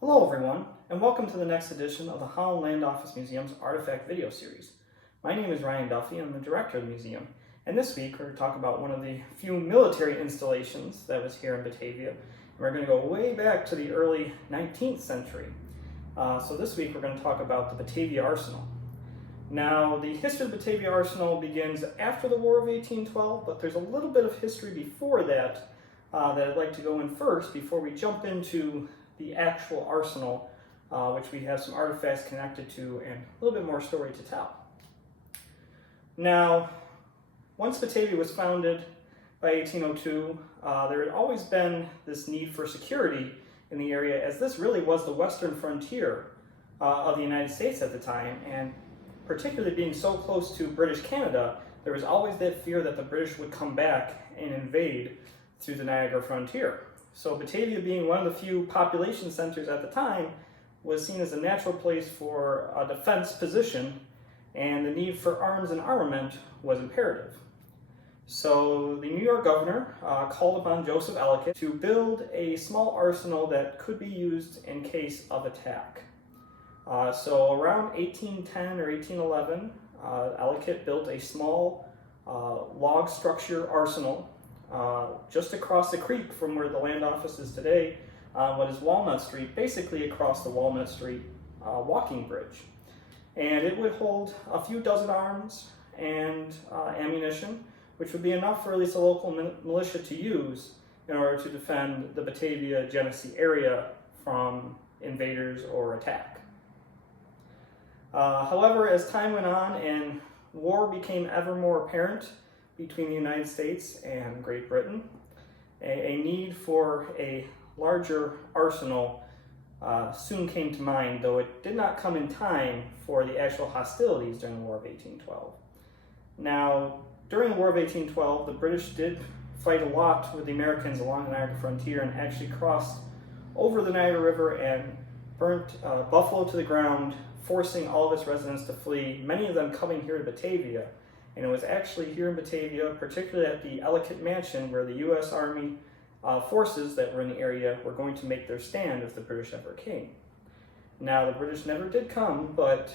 Hello everyone, and welcome to the next edition of the Holland Land Office Museum's Artifact video series. My name is Ryan Duffy, and I'm the director of the museum, and this week we're going to talk about one of the few military installations that was here in Batavia, and we're going to go way back to the early 19th century. So this week we're going to talk about the Batavia Arsenal. Now, the history of the Batavia Arsenal begins after the War of 1812, but there's a little bit of history before that that I'd like to go in first before we jump into the actual arsenal, which we have some artifacts connected to and a little bit more story to tell. Now, once Batavia was founded by 1802, there had always been this need for security in the area, as this really was the western frontier of the United States at the time, and particularly being so close to British Canada, there was always that fear that the British would come back and invade through the Niagara frontier. So Batavia, being one of the few population centers at the time, was seen as a natural place for a defense position, and the need for arms and armament was imperative. So the New York governor called upon Joseph Ellicott to build a small arsenal that could be used in case of attack. So around 1810 or 1811, Ellicott built a small log structure arsenal just across the creek from where the land office is today, what is Walnut Street, basically across the Walnut Street walking bridge. And it would hold a few dozen arms and ammunition, which would be enough for at least a local militia to use in order to defend the Batavia Genesee area from invaders or attack. However, as time went on and war became ever more apparent between the United States and Great Britain, a need for a larger arsenal soon came to mind, though it did not come in time for the actual hostilities during the War of 1812. Now, during the War of 1812, the British did fight a lot with the Americans along the Niagara frontier and actually crossed over the Niagara River and burnt Buffalo to the ground, forcing all of its residents to flee, many of them coming here to Batavia. And it was actually here in Batavia, particularly at the Ellicott Mansion, where the U.S. Army forces that were in the area were going to make their stand if the British ever came. Now, the British never did come, but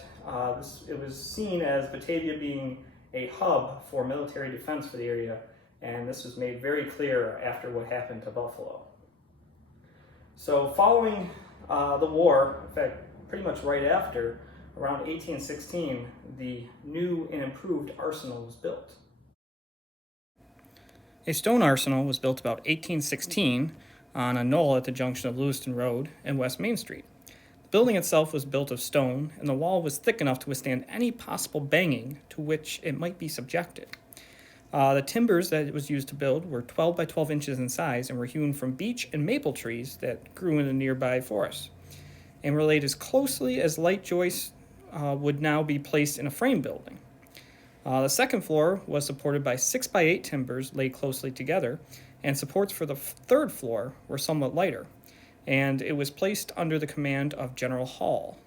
it was seen as Batavia being a hub for military defense for the area, and this was made very clear after what happened to Buffalo. So following the war, in fact, pretty much right after, around 1816, the new and improved arsenal was built. A stone arsenal was built about 1816 on a knoll at the junction of Lewiston Road and West Main Street. The building itself was built of stone, and the wall was thick enough to withstand any possible banging to which it might be subjected. The timbers that it was used to build were 12 by 12 inches in size and were hewn from beech and maple trees that grew in the nearby forest, and were laid as closely as light joists would now be placed in a frame building. The second floor was supported by 6 by 8 timbers laid closely together, and supports for the third floor were somewhat lighter, and it was placed under the command of General Hall.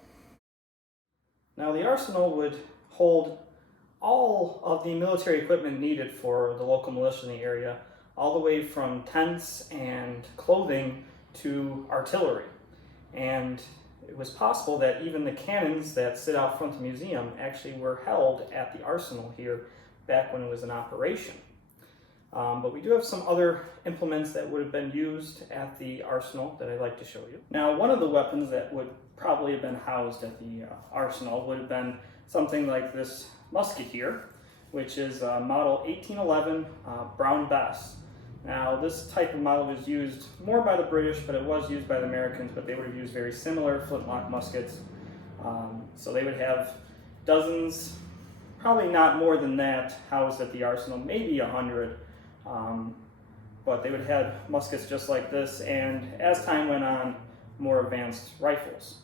Now, the arsenal would hold all of the military equipment needed for the local militia in the area, all the way from tents and clothing to artillery. And it was possible that even the cannons that sit out front of the museum actually were held at the arsenal here back when it was in operation. But we do have some other implements that would have been used at the arsenal that I'd like to show you. Now, one of the weapons that would probably have been housed at the arsenal would have been something like this musket here, which is model 1811 Brown Bess. Now, this type of model was used more by the British, but it was used by the Americans, but they would have used very similar flintlock muskets. So they would have dozens, probably not more than that, housed at the arsenal, maybe 100. But they would have muskets just like this, and as time went on, more advanced rifles.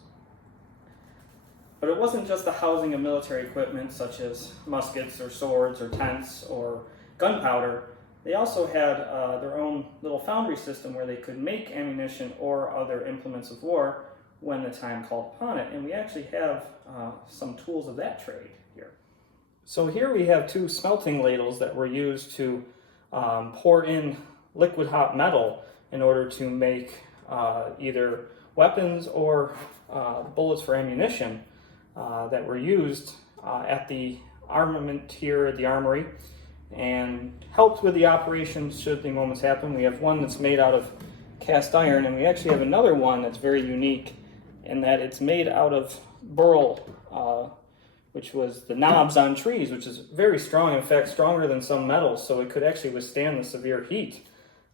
But it wasn't just the housing of military equipment, such as muskets or swords or tents or gunpowder. They also had their own little foundry system where they could make ammunition or other implements of war when the time called upon it. And we actually have some tools of that trade here. So here we have two smelting ladles that were used to pour in liquid hot metal in order to make either weapons or bullets for ammunition that were used at the armament here at the armory, and helped with the operation should the moments happen. We have one that's made out of cast iron, and we actually have another one that's very unique in that it's made out of burl, which was the knobs on trees, which is very strong, in fact stronger than some metals, so it could actually withstand the severe heat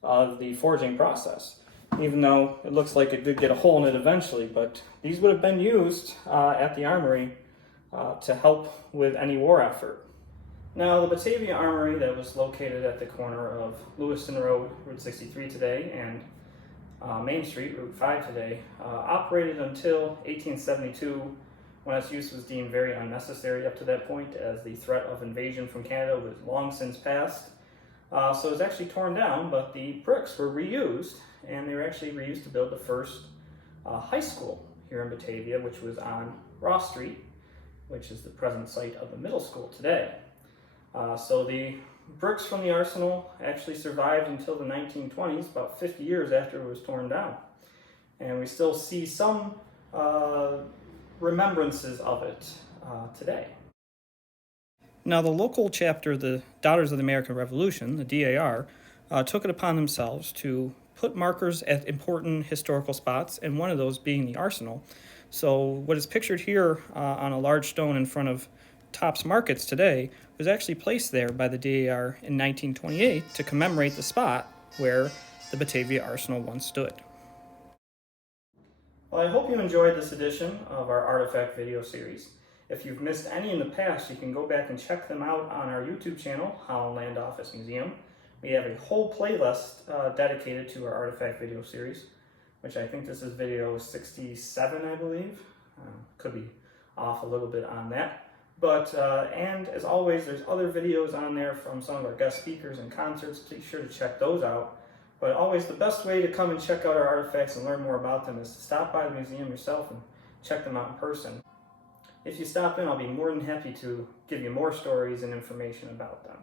of the forging process, even though it looks like it did get a hole in it eventually. But these would have been used at the armory to help with any war effort. Now, the Batavia Armory that was located at the corner of Lewiston Road, Route 63 today, and Main Street, Route 5 today, operated until 1872, when its use was deemed very unnecessary up to that point, as the threat of invasion from Canada was long since passed. So it was actually torn down, but the bricks were reused, and they were actually reused to build the first high school here in Batavia, which was on Ross Street, which is the present site of the middle school today. So the bricks from the Arsenal actually survived until the 1920s, about 50 years after it was torn down. And we still see some remembrances of it today. Now, the local chapter, the Daughters of the American Revolution, the DAR, took it upon themselves to put markers at important historical spots, and one of those being the Arsenal. So what is pictured here on a large stone in front of Tops Markets today was actually placed there by the DAR in 1928 to commemorate the spot where the Batavia Arsenal once stood. Well, I hope you enjoyed this edition of our Artifact video series. If you've missed any in the past, you can go back and check them out on our YouTube channel, Holland Land Office Museum. We have a whole playlist dedicated to our Artifact video series, which I think this is video 67, I believe. Could be off a little bit on that. But, and as always, there's other videos on there from some of our guest speakers and concerts. Be sure to check those out. But always the best way to come and check out our artifacts and learn more about them is to stop by the museum yourself and check them out in person. If you stop in, I'll be more than happy to give you more stories and information about them.